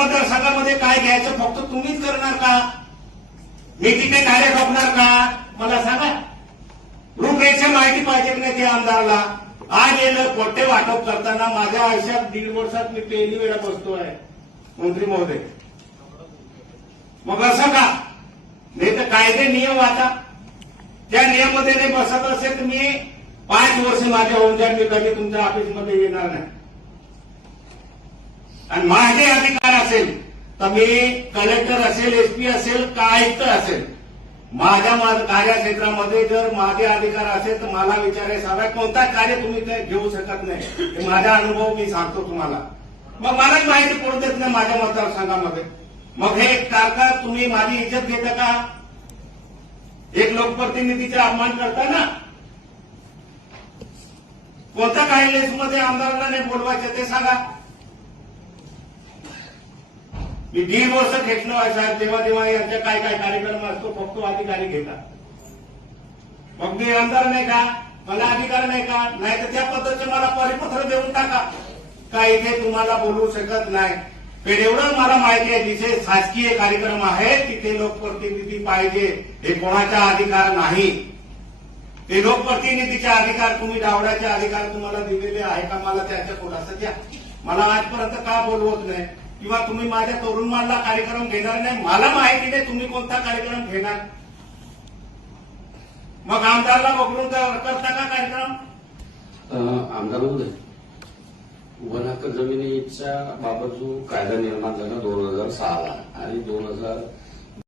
मतदारसंघामध्ये काय घ्यायचं फक्त तुम्हीच करणार का? मी तिथे कार्य ठोकणार का? मला सांगा. रूपरेषा माहिती पाहिजे की नाही त्या आमदारला? आज येणं कोटे वाटप करताना माझ्या आयुष्यात दीड वर्षात मी पहिली वेळा बसतोय मंत्री महोदय. मग असं का? नाही तर कायदे नियम वाचा. त्या नियममध्ये नाही बसत असेल तर मी पाच वर्ष माझ्या होऊन जाईल. मी कधी तुमच्या ऑफिसमध्ये येणार नाही. आणि माझे अधिकार असेल तर मी कलेक्टर असेल एसपी असेल का आयुक्त असेल. माझ्या कार्यक्षेत्रामध्ये जर माझे अधिकार असेल तर मला विचारायचं सांगा कोणता कार्य तुम्ही ते घेऊ शकत नाही. माझा अनुभव मी सांगतो तुम्हाला. मग मलाच माहिती पडू देत नाही माझ्या मतदारसंघामध्ये. मग हे कारका तुम्ही माझी इज्जत घेता का? एक लोकप्रतिनिधीचा अपमान करता ना? कोणत्या काही लेसमध्ये आमदारांना नाही बोलवायचं ते सांगा. मी दीड वर्ष घेतलं आहे साहेब. तेव्हा तेव्हा यांचा काय काय कार्यक्रम असतो फक्त अधिकारी घेतात. मग मी आमदार नाही का? मला अधिकार नाही का? नाही तर त्या पद्धतीचे मला परिपत्र देऊन टाका. का इथे तुम्हाला बोलवू शकत नाही. पण एवढं मला माहिती आहे जिथे शासकीय कार्यक्रम आहे तिथे लोकप्रतिनिधी पाहिजे. हे कोणाचा अधिकार नाही. ते लोकप्रतिनिधीचे अधिकार तुम्ही डावडाचे अधिकार तुम्हाला दिलेले आहे का? मला त्याच्या कोणाचं द्या. मला आजपर्यंत का बोलवत नाही? किंवा तुम्ही माझ्या तरुणमानला कार्यक्रम घेणार नाही मला माहिती नाही तुम्ही कोणता कार्यक्रम घेणार. मग आमदारला बघून करता का कार्यक्रम? आमदार महोदय वन हक्क जमिनीच्या बाबत जो कायदा निर्माण झाला दोन हजार सहाला आणि दोन हजार